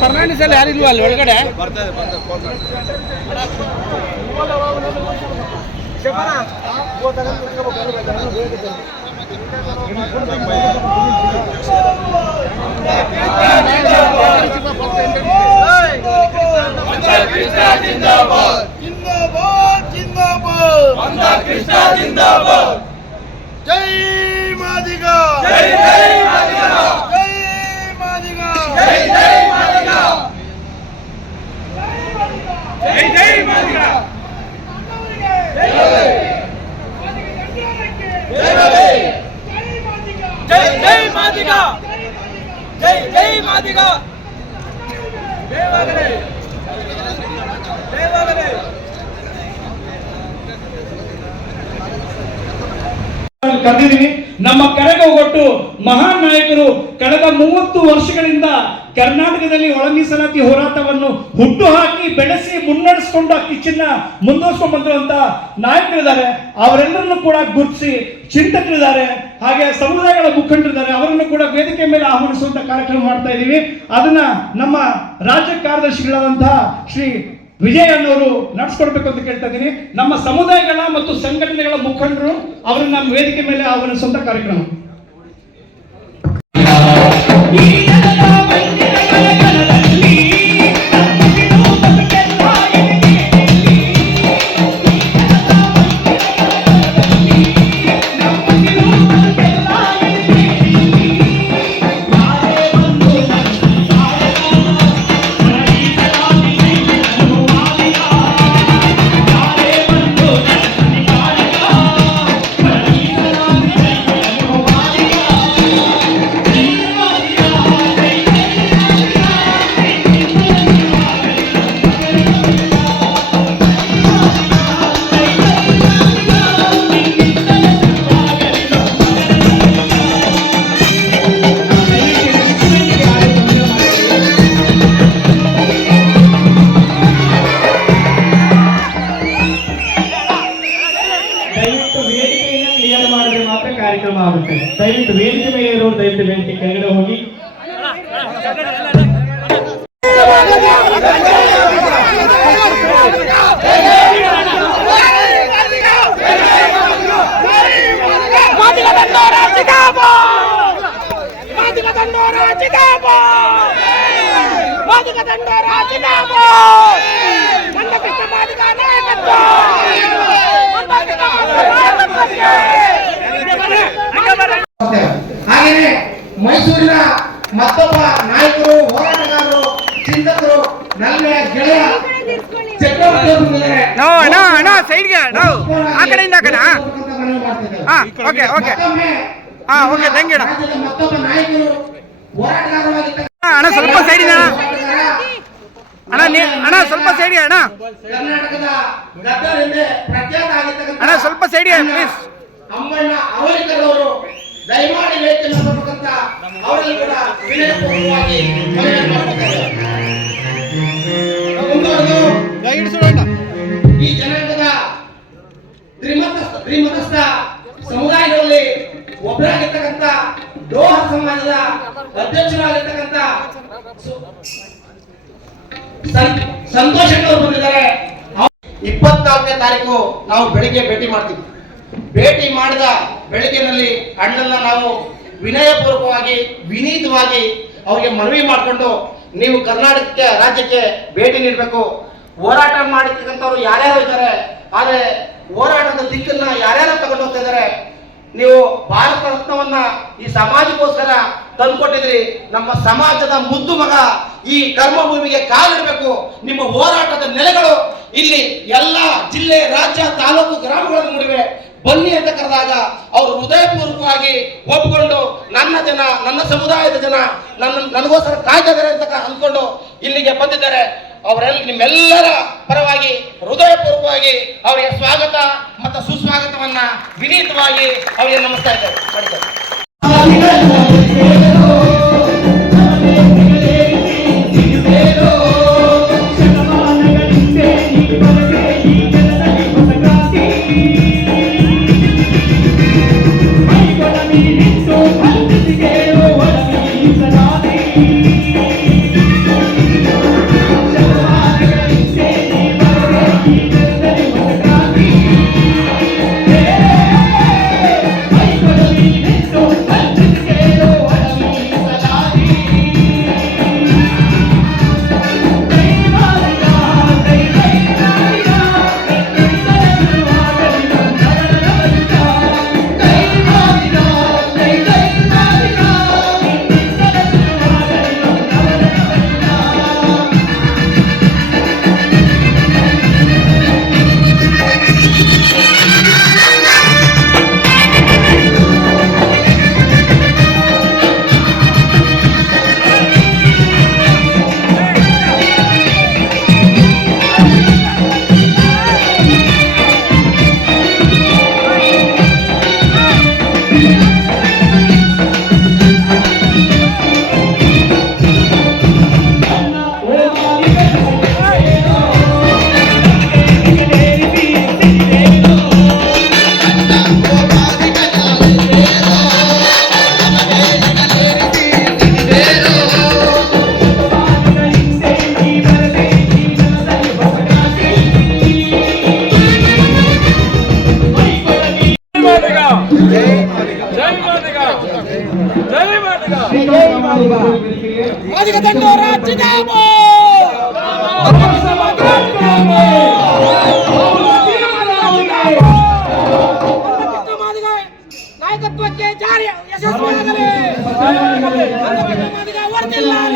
ಪರ್ನಾಡಿಸಲ್ಲಿ ಯಾರಿಲ್ವಾ ಅಲ್ಲಿ ಒಳಗಡೆ? ಜೈ ಮಾದಿಗ, ಜೈ ಜೈ ಮಾದಿಗ, ಜೈ ಮಾದಿಗ, ಜೈ ಜೈ ಮಾದಿಗ, ಜೈ ಜೈ ಮಾದಿಗ, ಜೈ ಜೈ ಮಾದಿಗ, ಜೈ ಜೈ ಮಾದಿಗ, ದೇವಾಗಲೇ ದೇವಾಗಲೇ. ಕರೆದಿದ್ದೀವಿ. ನಮ್ಮ ಕರೆಗೆ ಒಟ್ಟು ಮಹಾನ್ ನಾಯಕರು ಕಳೆದ 30 ವರ್ಷಗಳಿಂದ ಕರ್ನಾಟಕದಲ್ಲಿ ಒಳ ಮೀಸಲಾತಿ ಹೋರಾಟವನ್ನು ಹುಟ್ಟು ಹಾಕಿ ಬೆಳೆಸಿ ಮುನ್ನಡೆಸಿಕೊಂಡು ಕಿಚ್ಚನ್ನ ಮುಂದುವರಿಸಿಕೊಂಡು ಬಂದಿರುವಂತ ನಾಯಕರಿದ್ದಾರೆ. ಅವರೆಲ್ಲರನ್ನು ಕೂಡ ಗುರುತಿಸಿ ಚಿಂತಕರಿದ್ದಾರೆ, ಹಾಗೆ ಸಮುದಾಯಗಳ ಮುಖಂಡರಿದ್ದಾರೆ, ಅವರನ್ನು ಕೂಡ ವೇದಿಕೆ ಮೇಲೆ ಆಹ್ವಾನಿಸುವಂತ ಕಾರ್ಯಕ್ರಮ ಮಾಡ್ತಾ ಇದ್ದೀವಿ. ಅದನ್ನ ನಮ್ಮ ರಾಜ್ಯ ಕಾರ್ಯದರ್ಶಿಗಳಾದಂತಹ ಶ್ರೀ ವಿಜಯ್ ಅನ್ನೋರು ನಡೆಸ್ಕೊಡ್ಬೇಕು ಅಂತ ಕೇಳ್ತಾ ಇದ್ದೀನಿ. ನಮ್ಮ ಸಮುದಾಯಗಳ ಮತ್ತು ಸಂಘಟನೆಗಳ ಮುಖಂಡರು ಅವರನ್ನು ನಮ್ಮ ವೇದಿಕೆ ಮೇಲೆ ಆಹ್ವಾನಿಸುವಂತ ಕಾರ್ಯಕ್ರಮ. ಕಾರ್ಯಕ್ರಮ ಆಗುತ್ತೆ. ದಯವಿಟ್ಟು ವೇದಿಕೆ ಮೇಲೆ ಇರೋರು ದಯವಿಟ್ಟು ವೇದಿಕೆ ಕೆಳಗಡೆ ಹೋಗಿ. ಹಾಗೇನೆ ಮೈಸೂರಿನ ಮತ್ತೊಬ್ಬ ನಾಯಕರು, ಹೋರಾಟಗಾರರು, ಚಿಂತಕರು, ನನ್ನ ಗೆಳೆಯ ಚಕ್ರವರ್ತಿ ಅವರು ಬಂದಿದ್ದಾರೆ. ಮತ್ತೊಬ್ಬ ನಾಯಕರು, ಹೋರಾಟಗಾರರಾಗಿದ್ದ ಸ್ವಲ್ಪ ಸೈಡ್ ಅಣ್ಣ ಸ್ವಲ್ಪ ಸೈಡ್ ಅಣ್ಣ, ಕರ್ನಾಟಕದ ಗದ್ದರ್ ಎಂದೇ ಪ್ರಖ್ಯಾತ ಆಗಿರ್ತಕ್ಕಂಥ ಸ್ವಲ್ಪ ಸೈಡ್ ಪ್ಲೀಸ್. ಅಮ್ಮ ಸಮಸ್ತ ಸಮುದಾಯಗಳಲ್ಲಿ ಒಬ್ಬರಾಗಿರ್ತಕ್ಕಂಥ ಡೋಹರ್ ಸಮಾಜದ ಅಧ್ಯಕ್ಷರಾಗಿರ್ತಕ್ಕಂಥ ಸಂತೋಷ್ ಅವರು ಬಂದಿದ್ದಾರೆ. 24ನೇ ತಾರೀಕು ನಾವು ಬೆಳಿಗ್ಗೆ ಭೇಟಿ ಮಾಡ್ತೀವಿ. ಭೇಟಿ ಮಾಡಿದ ಬೆಳಿಗ್ಗೆನಲ್ಲಿ ಅಣ್ಣನ್ನ ನಾವು ವಿನಯಪೂರ್ವಕವಾಗಿ ವಿನೀತವಾಗಿ ಅವರಿಗೆ ಮನವಿ ಮಾಡಿಕೊಂಡು ನೀವು ಕರ್ನಾಟಕಕ್ಕೆ ರಾಜ್ಯಕ್ಕೆ ಭೇಟಿ ನೀಡಬೇಕು. ಹೋರಾಟ ಮಾಡಿರ್ತಕ್ಕಂಥವ್ರು ಯಾರ್ಯಾರು ಇದ್ದಾರೆ, ಆದರೆ ಹೋರಾಟದ ದಿಕ್ಕನ್ನ ಯಾರ್ಯಾರು ತಗೊಂಡು ಹೋಗ್ತಾ ಇದ್ದಾರೆ. ನೀವು ಭಾರತ ರತ್ನವನ್ನ ಈ ಸಮಾಜಕ್ಕೋಸ್ಕರ ತಂದುಕೊಟ್ಟಿದ್ರಿ. ನಮ್ಮ ಸಮಾಜದ ಮುದ್ದು ಮಗ ಈ ಕರ್ಮಭೂಮಿಗೆ ಕಾಲಿಡಬೇಕು. ನಿಮ್ಮ ಹೋರಾಟದ ನೆಲೆಗಳು ಇಲ್ಲಿ ಎಲ್ಲ ಜಿಲ್ಲೆ, ರಾಜ್ಯ, ತಾಲೂಕು, ಗ್ರಾಮಗಳನ್ನು ಮೂಡಿವೆ. ಬನ್ನಿ ಅಂತ ಕರೆದಾಗ ಅವರು ಹೃದಯಪೂರ್ವಕವಾಗಿ ಒಪ್ಪಿಕೊಂಡು ನನ್ನ ಜನ, ನನ್ನ ಸಮುದಾಯದ ಜನ ನನಗೋಸ್ಕರ ಕಾಯ್ತಾ ಇದ್ದಾರೆ ಅಂತ ಅಂದ್ಕೊಂಡು ಇಲ್ಲಿಗೆ ಬಂದಿದ್ದಾರೆ. ಅವರೆಲ್ಲ ನಿಮ್ಮೆಲ್ಲರ ಪರವಾಗಿ ಹೃದಯಪೂರ್ವಕವಾಗಿ ಅವರಿಗೆ ಸ್ವಾಗತ ಮತ್ತು ಸುಸ್ವಾಗತವನ್ನ ವಿನೀತವಾಗಿ ಅವರಿಗೆ ನಮಿಸ್ತಾ ಇದ್ದಾರೆ. ಮಾದಿಗ ದಂಡೋರ ನಾಯಕತ್ವಕ್ಕೆ ಜಾರಿ ಯಶಸ್ವಿಯಾಗಲಿ. ಮಾದಿಗ ವರ್ತಿಲ್ಲ.